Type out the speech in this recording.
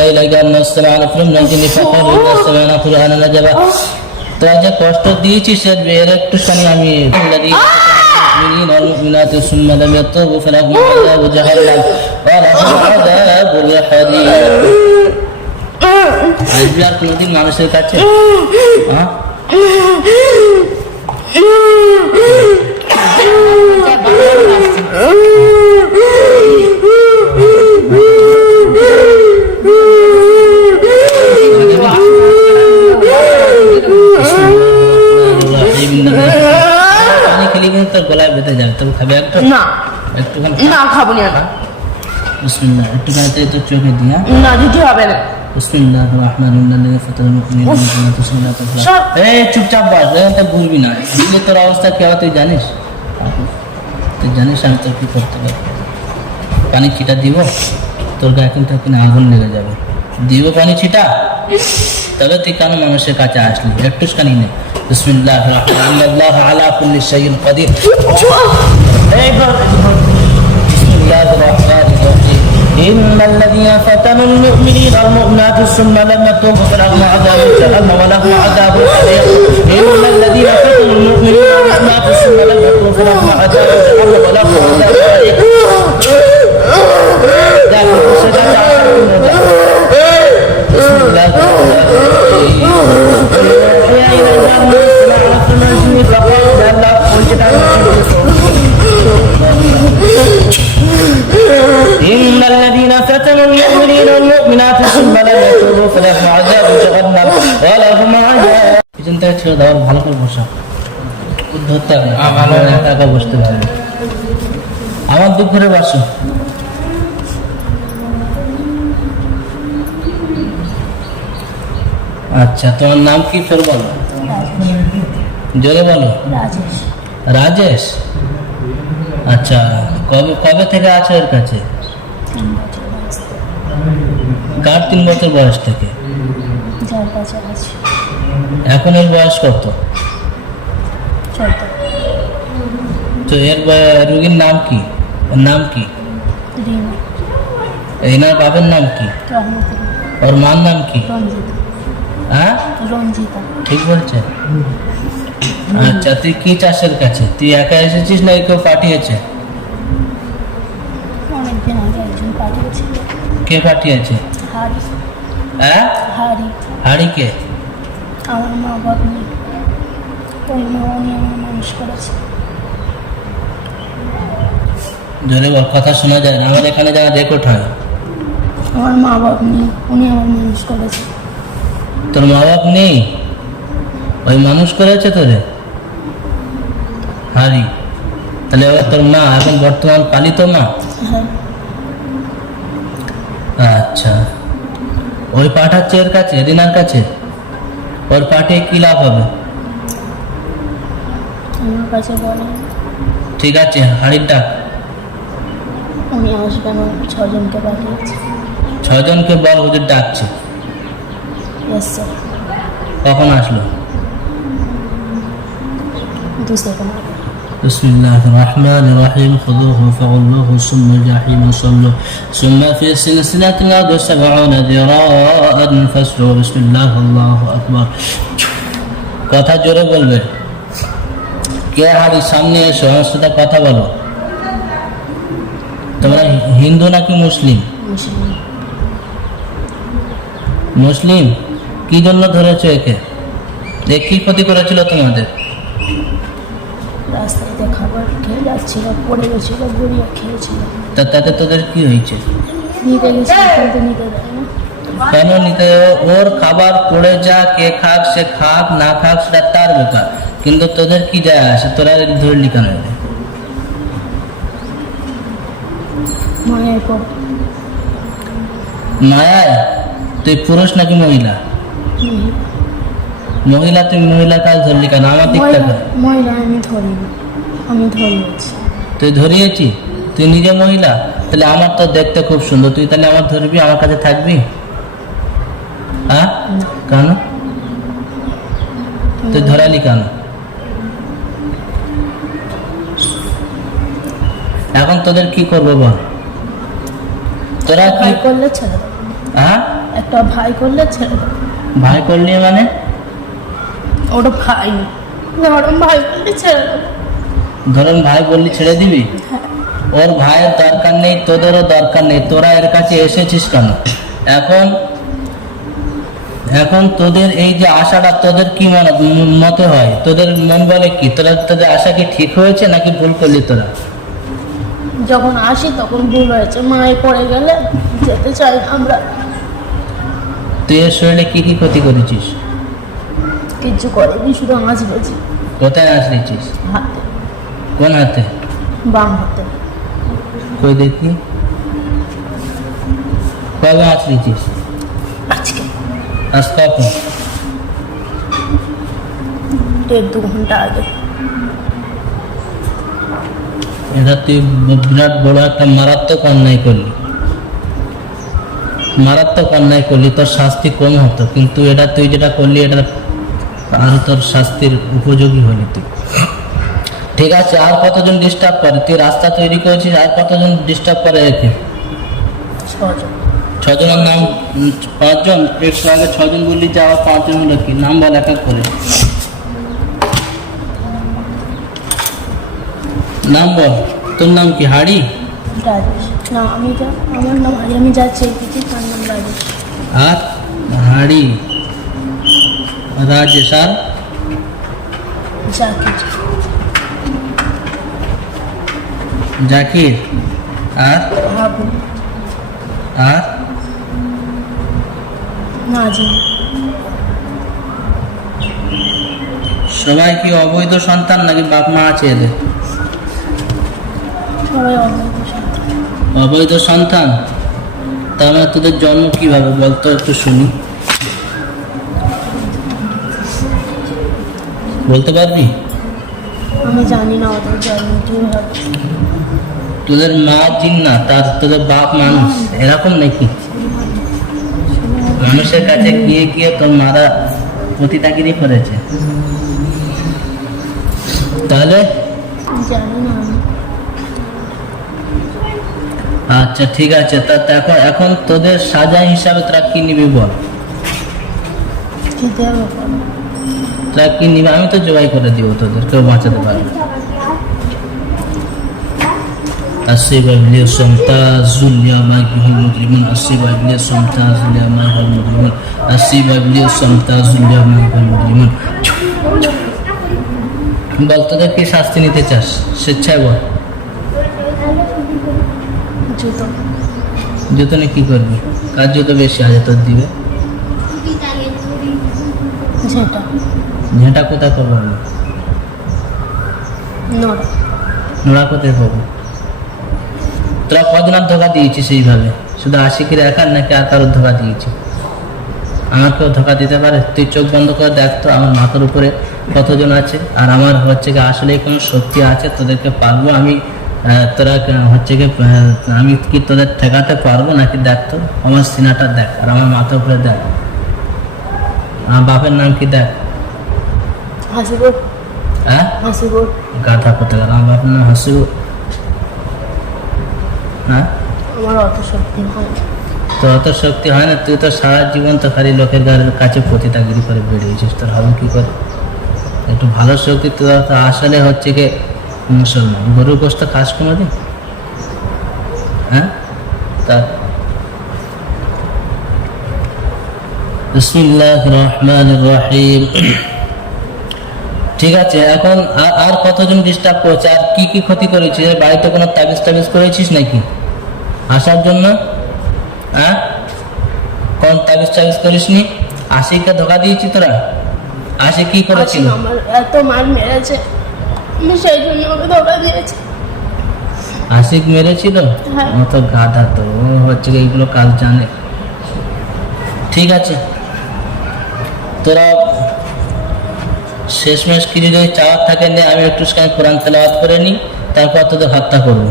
إليك أن نستمع نفر من الجن فقالوا إنا سمعنا قرآنا عجبا তো যে কষ্ট দিয়েছি সে এর একটু শুনি আমি الذي المؤمنين والمؤمنات ثم لم يتوبوا فلهم عذاب جهنم ولهم عذاب الحريق আসবি আর কোনোদিন মানুষের কাছে হ্যাঁ তোর গলায় বেঁধে যাবে তবে খাবে একটা না একটুখানি না খাবো না বিসমিল্লাহ একটুখানি তোর চোখে দিয়া না দিতে হবে না বিসমিল্লাহির রহমানির রহিম ফাতানুল মুমিনিন এই চুপচাপ বস এটা বুঝবি না দিলে তোর অবস্থা কি হবে তুই জানিস আমি তোর কি করতে পারি পানি ছিটা দিব তোর গায়ে কিন্তু আগুন লেগে যাবে দিব পানি ছিটা তবে তুই কেন মানুষের কাছে আসলি একটুখানি নেই বিসমিল্লাহির রহমানির রহিম আল্লাহু আলা কুল্লি শাইইন কাদির বিসমিল্লাহির রহমানির রহিম إن الذين فتنوا المؤمنين والمؤمنات ثم لم يتوبوا فلهم عذاب جهنم ولهم عذاب الحريق إن الذين فتنوا المؤمنين والمؤمنات ثم لم يتوبوا فلهم عذاب جهنم ولهم عذاب الحريق بسم الله الرحمن الرحيم إن الذين فتنوا المؤمنين والمؤمنات ثم لم يتوبوا فلهم عذاب جهنم ولهم عذاب চিন্তা ছেড়ে দাও ভালো করে বসো ধরতে হবে ভালো একা বসতে হবে আমার দুঃখ করে বসো আচ্ছা তোমার নাম কি ফের বলো জোরে বলো রাজেশ আচ্ছা কবে থেকে আছো এর কাছে কার 3 বছর বয়স থেকে এখন এর বয়স কত তো এর রোগীর নাম কি ওর নাম কি এনার বাবার নাম কি ওর মার নাম কি হ্যাঁ ঠিক বলছে আচ্ছা তুই কি চাষের কাছে তুই একা এসেছিস না কেউ পাঠিয়েছে কে পাঠিয়েছে হ্যাঁ হাড়ি কে আমার মা বাবা ওই মা উনি আমার মানুষ করেছে জোরে বল কথা শোনা যায় না আমাদের এখানে যারা রেকর্ড হয় আমার মা বাবা নেই উনি আমার মানুষ করেছে তোর মা বাপ নেই ওই মানুষ করেছে তোরে হারি তাহলে তোর মা এখন বর্তমান পালিত মা আচ্ছা ওই পাঠাচ্ছে এর কাছে রিনার কাছে ওর পাঠিয়ে কি লাভ হবে আমার কাছে বলে ঠিক আছে হাড়ির ডাক উনি আসবেন 6 জনকে পাঠিয়েছে 6 জনকে বল ওদের ডাকছে কখন আসলো 2 সেকেন্ড بسم الله الرحمن الرحيم خذوه فغلوه ثم الجحيم صلوه ثم في سلسلة له 70 ذراعا فاسلكوه بسم الله الله أكبر কথা জোরে বলবে কে হাড়ি সামনে এসো আমার সাথে কথা বলো তোমরা হিন্দু নাকি মুসলিম মুসলিম কি জন্য ধরেছো একে কি ক্ষতি করেছিল তোমাদের রাস্তাতে খাবার খেয়ে যাচ্ছিল পড়ে গেছিল গড়িয়ে খেয়েছিল তাতে তোদের কি হয়েছে নিতে গেছে কিন্তু নিতে দেয় না কেন নিতে ওর খাবার পড়ে যা কে খাক সে খাক না খাক সেটা তার ব্যাপার কিন্তু তোদের কি যায় আসে তোরা ধরলি কেন মায়ের পর মায়ায় তুই পুরুষ নাকি মহিলা মহিলা তুই মহিলা কাজ ধরলি কেন আমার দিকটা মহিলা আমি ধরিনি আমি ধরিয়েছি তুই ধরিয়েছি তুই নিজে মহিলা তাহলে আমার তো দেখতে খুব সুন্দর তুই তাহলে আমার ধরবি আমার কাছে থাকবি হ্যাঁ কেন তুই ধরালি কেন এখন তোদের কি করবো বল তোরা কি করলে ছেড়ে হ্যাঁ একটা ভাই করলে ছেড়ে দেবো। ভাই করলি মানে? ওটা ভাই ধরুন ভাই করলে ছেড়ে দেবো। ধরুন ভাই বললি ছেড়ে দিবি? হ্যাঁ, ওর ভাইয়ের দরকার নেই, তোদেরও দরকার নেই, তোরা এর কাছে এসেছিস কেন? এখন এখন তোদের এই যে আশাটা তোদের কি মতে হয়? তোদের মন বলে কি তোদের আশা কি ঠিক হয়েছে নাকি ভুল করলি তোরা? যখন আসি তখন ভুল হয়েছে, মায়ে পড়ে গেলে যেতে চাই না আমরা। তুই এর শরীরে কি কি ক্ষতি করেছিস? কিচ্ছু করেনি, শুধু আঁচ গেছি কোথায় আসলিছিস? হাতে, কোন হাতে? বাম হাতে। কই দেখি, কবে আসলিছিস? আজকে আজ কখন? 1.5-2 ঘন্টা আগে। এটা তুই বিরাট বড় একটা মারাত্মক অন্যায় করলি, মারাত্মক অন্যায় করলি, তোর শাস্তি কম হতো, কিন্তু এটা তুই যেটা করলি এটা আরো তোর শাস্তির উপযোগী হলি তুই। ঠিক আছে, আর কতজন ডিস্টার্ব করে? তুই রাস্তা তৈরি করেছিস, আর কতজন ডিস্টার্ব করে একে? 6 জন। 6 জনের নাম? 5 জন? একটু আগে 6 জন বললি যে আবার 5 জন হলো, কি নাম বল এক এক করে, নাম বল। তোর নাম কি? হাড়ি? রাজেশ। না, আমার নাম হাড়ি, আমি যা চেয়েছি তার নাম রাজেশ। আর হাড়ি, রাজেশ, আর জাকির। জাকির, আর হাবু। আর নাজিম। সবাই কি অবৈধ সন্তান নাকি বাপ মা আছে এদের? সবাই অবৈধ সন্তান। অবৈধ সন্তান? তার মানে তোদের জন্ম কিভাবে বলতো একটু শুনি, বলতে পারবি? আমি জানি না ওদের জন্ম কিভাবে। তোদের মা জিন্না, তার তোদের বাপ মানুষ, এরকম নাকি? মানুষের কাছে গিয়ে গিয়ে তোর মারা পতিতাগিরি করেছে, তাহলে? জানি না আমি। আচ্ছা ঠিক আছে, তা এখন এখন তোদের সাজা হিসাবে তোরা কি নিবি বল? খেতে হবে পরে। তোরা কি নিবি? আমি তো জবাই করে দিব, তোদের কেউ বাঁচাতে পারবে না। أصيب إبليس وامتاز اليوم أيها المجرمون، أصيب إبليس وامتاز اليوم أيها المجرمون، أصيب إبليس وامتاز اليوم أيها المجرمون। বল তোদের কি শাস্তি নিতে চাস? স্বেচ্ছায় বল। জুতো। জুতো নিয়ে কি করবি? কার জুতো বেশি আছে তোর দিবে? যেটা ঝেঁটা কোথায় পাবো আমি? নড়া। নোড়া কোথায় পাবো? তোরা কদিন আর ধোকা দিয়েছিস এইভাবে? শুধু আশিকের একার নাকি আর কারোর ধোকা দিয়েছি? আমাকেও ধোকা দিতে পারে? তুই চোখ বন্ধ করে দেখ তো আমার মাথার উপরে কতজন আছে, আর আমার হচ্ছে কি আসলে কোনো শক্তি আছে তোদেরকে পারবো আমি? তোরা হচ্ছে কি আমি কি তোদের ঠেকাতে পারবো নাকি? দেখ তো আমার সিনাটা দেখ, আর আমার মাথার উপরে দেখ, আমার বাপের নাম কি দেখ। হাসিবুর। হ্যাঁ, হাসিবুর। গাধা কোথাকার, আমার বাপের নাম হাসিবুর? হ্যাঁ, আমার অত শক্তি হয় না। তো অত শক্তি হয় না? তুই তো সারা জীবন তো খালি লোকের কাছে পতিতাগিরি করে বেরিয়েছিস, তোর হবে কি করে? একটু ভালো শক্তি তোরা তো আসলে হচ্ছে কি মুসলমান। গরুর গোস্ত খাস কোনোদিন? হ্যাঁ, তা বিসমিল্লাহির রহমানির রহিম। ঠিক আছে, এখন আর কতজন ডিস্টার্ব করেছে? আর কি কি ক্ষতি করেছিস? বাড়িতে কোনো তাবিজ টাবিজ করেছিস নাকি আসার জন্য? হ্যাঁ, কোন তাবিজ টাবিজ করিসনি? আশিককে ধোকা দিয়েছি তোরা? আশিক কি করেছিল? আমার এত মার মেরেছে, আমি সেই জন্য ওকে ধোকা দিয়েছি। আশিক মেরেছিল? হ্যাঁ। ও তো গাধা, তো ও হচ্ছে এইগুলো কাজ জানে। ঠিক আছে, তোরা শেষমেশ কিছু যদি চাওয়ার থাকে, আমি একটু কোরআন তেলাওয়াত করে নিই, তারপর তোদের হত্যা করবো।